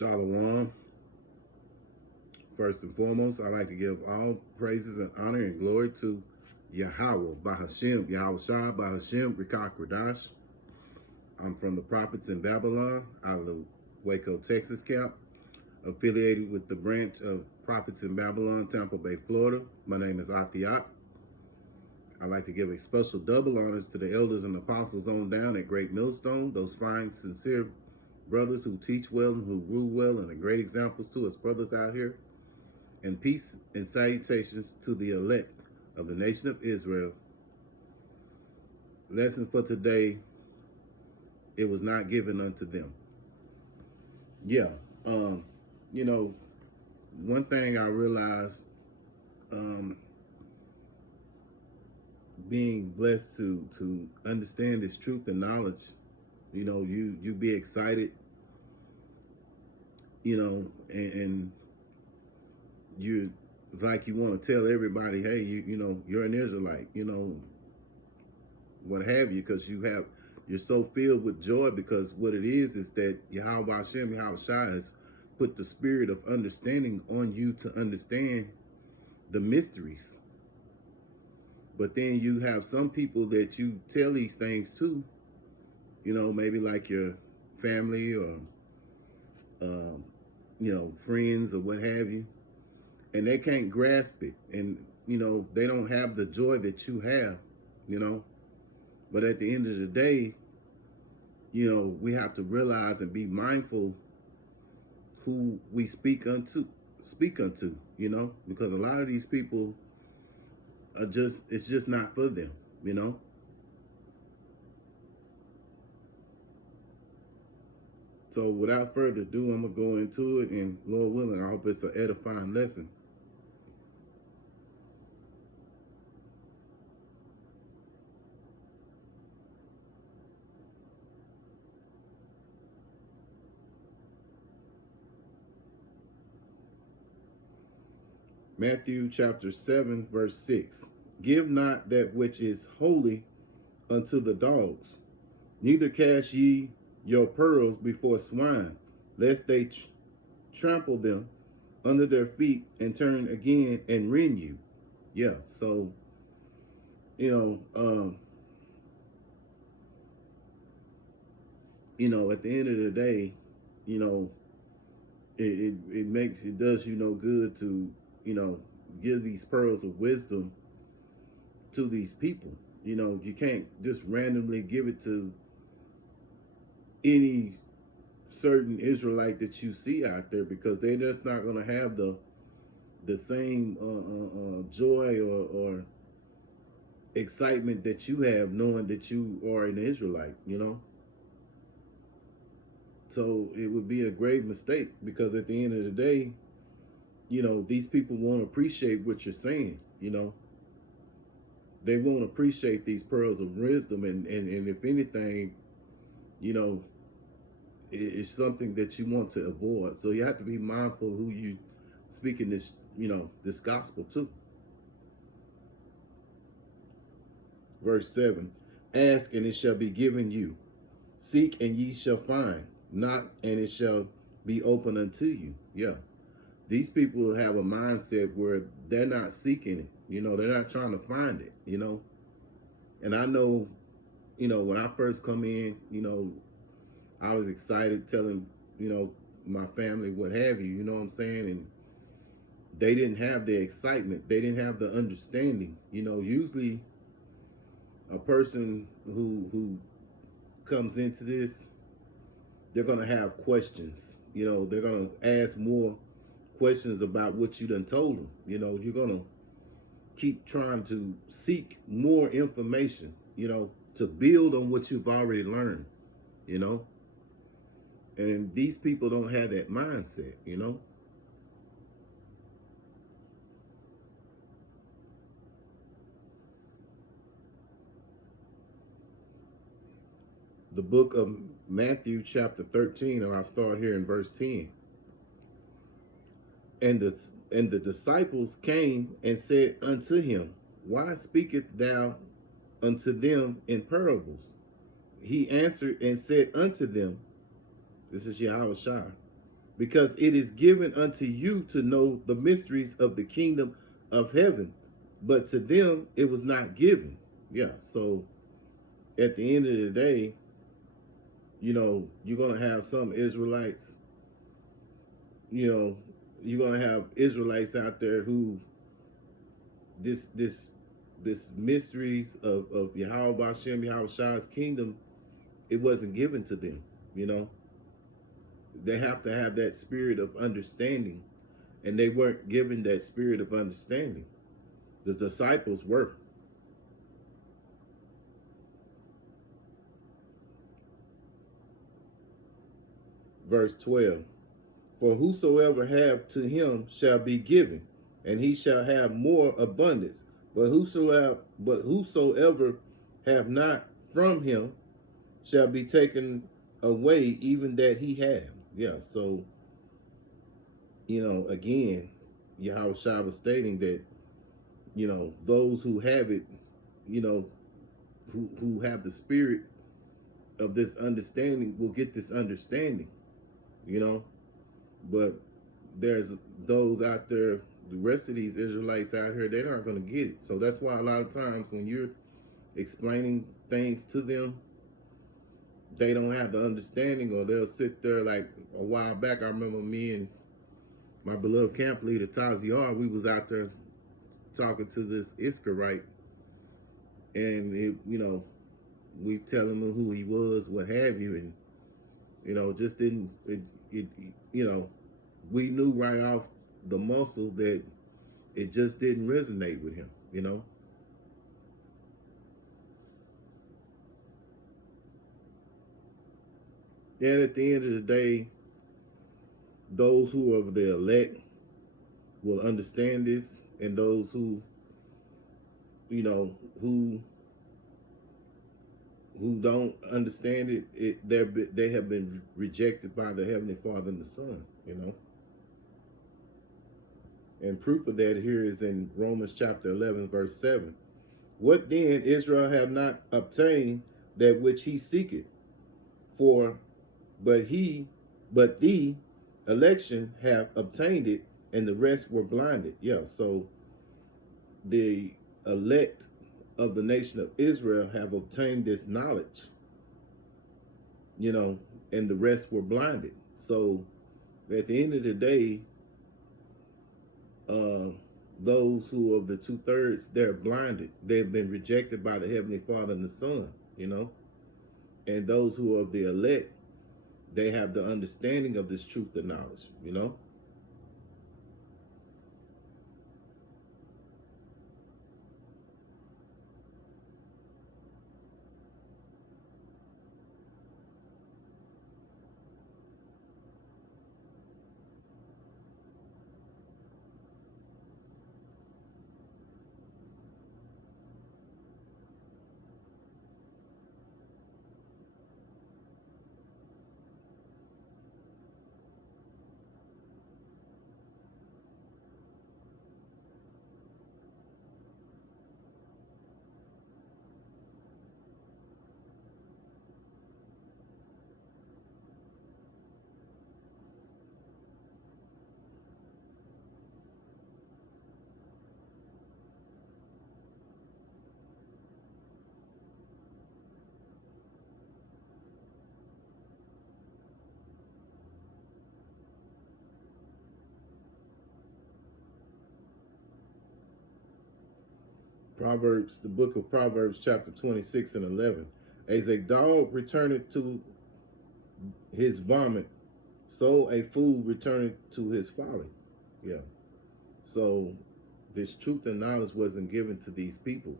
Shalom. First and foremost, I'd like to give all praises and honor and glory to Yahweh, Bahashem, Yahweh Shah, Bahashem, Rikak Radash. I'm from the Prophets in Babylon, out of the Waco, Texas camp, affiliated with the branch of Prophets in Babylon, Tampa Bay, Florida. My name is Athiat. I'd like to give a special double honors to the elders and apostles on down at Great Millstone, those fine, sincere brothers who teach well and who rule well and are great examples to us brothers out here. And peace and salutations to the elect of the nation of Israel. Lesson for today, it was not given unto them. Yeah, you know, one thing I realized, being blessed to understand this truth and knowledge, you be excited, and you like you want to tell everybody, hey, you're an Israelite, what have you, because you're so filled with joy, because what it is that Yahweh Hashem, Yahweh Shai has put the spirit of understanding on you to understand the mysteries. But then you have some people that you tell these things to, maybe like your family or, friends or what have you, and they can't grasp it, and they don't have the joy that you have, but at the end of the day, we have to realize and be mindful who we speak unto, because a lot of these people are it's just not for them, So without further ado, I'm gonna go into it, and Lord willing, I hope it's an edifying lesson. Matthew chapter 7, verse 6. Give not that which is holy unto the dogs, neither cast ye your pearls before swine, lest they trample them under their feet and turn again and rend you. Yeah, so, at the end of the day, it does you no good to, give these pearls of wisdom to these people. You can't just randomly give it to any certain Israelite that you see out there, because they're just not going to have the same joy or excitement that you have, knowing that you are an Israelite, So it would be a grave mistake, because at the end of the day, these people won't appreciate what you're saying, They won't appreciate these pearls of wisdom, and if anything, it's something that you want to avoid. So you have to be mindful who you speaking this, this gospel to. Verse 7, ask and it shall be given you. Seek and ye shall find. Knock and it shall be open unto you. Yeah. These people have a mindset where they're not seeking it. They're not trying to find it, And I know, when I first come in, I was excited telling, my family, what have you, you know what I'm saying? And they didn't have the excitement. They didn't have the understanding. Usually a person who comes into this, they're going to have questions. They're going to ask more questions about what you done told them. You're going to keep trying to seek more information, to build on what you've already learned, And these people don't have that mindset, The book of Matthew chapter 13, and I'll start here in verse 10. And the disciples came and said unto him, why speakest thou unto them in parables? He answered and said unto them, this is Yahweh Shai, because it is given unto you to know the mysteries of the kingdom of heaven, but to them it was not given. Yeah, so at the end of the day, you're going to have some Israelites, you know, you're going to have Israelites out there who this this this mysteries of Yahweh Hashem, Yahweh Shah's kingdom, it wasn't given to them, you know. They have to have that spirit of understanding, and they weren't given that spirit of understanding. The disciples were. Verse 12. For whosoever have to him shall be given, and he shall have more abundance. But whosoever have not from him shall be taken away, even that he have. Yeah, so again, Yahweh Shah was stating that, those who have it, who have the spirit of this understanding will get this understanding, you know. But there's those out there, the rest of these Israelites out here, they're not going to get it. So that's why a lot of times when you're explaining things to them, they don't have the understanding, or they'll sit there. Like a while back, I remember me and my beloved camp leader, Taziar, we was out there talking to this Iskarite, and we telling him who he was, what have you, and just didn't we knew right off the muscle that it just didn't resonate with him, And at the end of the day, those who are the elect will understand this, and those who don't understand it, they have been rejected by the Heavenly Father and the Son, And proof of that here is in Romans chapter 11, verse 7. What then Israel have not obtained that which he seeketh? But the election have obtained it, and the rest were blinded. Yeah, so the elect of the nation of Israel have obtained this knowledge, and the rest were blinded. So at the end of the day, those who are of the 2/3, they're blinded. They've been rejected by the Heavenly Father and the Son, And those who are of the elect, they have the understanding of this truth and knowledge, Proverbs, the book of Proverbs, chapter 26 and 11. As a dog returneth to his vomit, so a fool returneth to his folly. Yeah. So this truth and knowledge wasn't given to these people,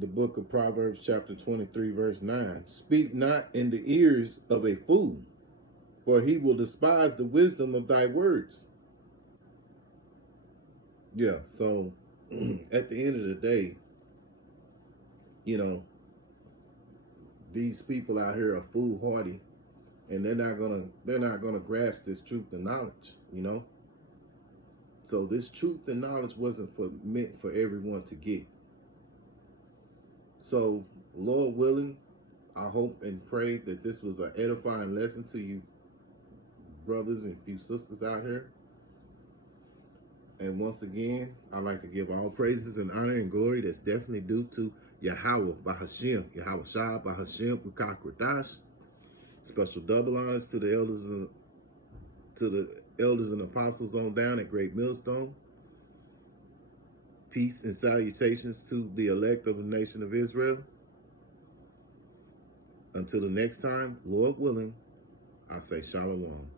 The book of Proverbs, chapter 23, verse 9. Speak not in the ears of a fool, for he will despise the wisdom of thy words. Yeah, so at the end of the day, you know, these people out here are foolhardy, and they're not gonna grasp this truth and knowledge, you know. So this truth and knowledge wasn't meant for everyone to get. So, Lord willing, I hope and pray that this was an edifying lesson to you brothers and few sisters out here. And once again, I'd like to give all praises and honor and glory that's definitely due to Yahweh Bahashim, Yahweh Shah Bahashim Bukakradash. Special double honors to the elders and apostles on down at Great Millstone. Peace and salutations to the elect of the nation of Israel. Until the next time, Lord willing, I say shalom.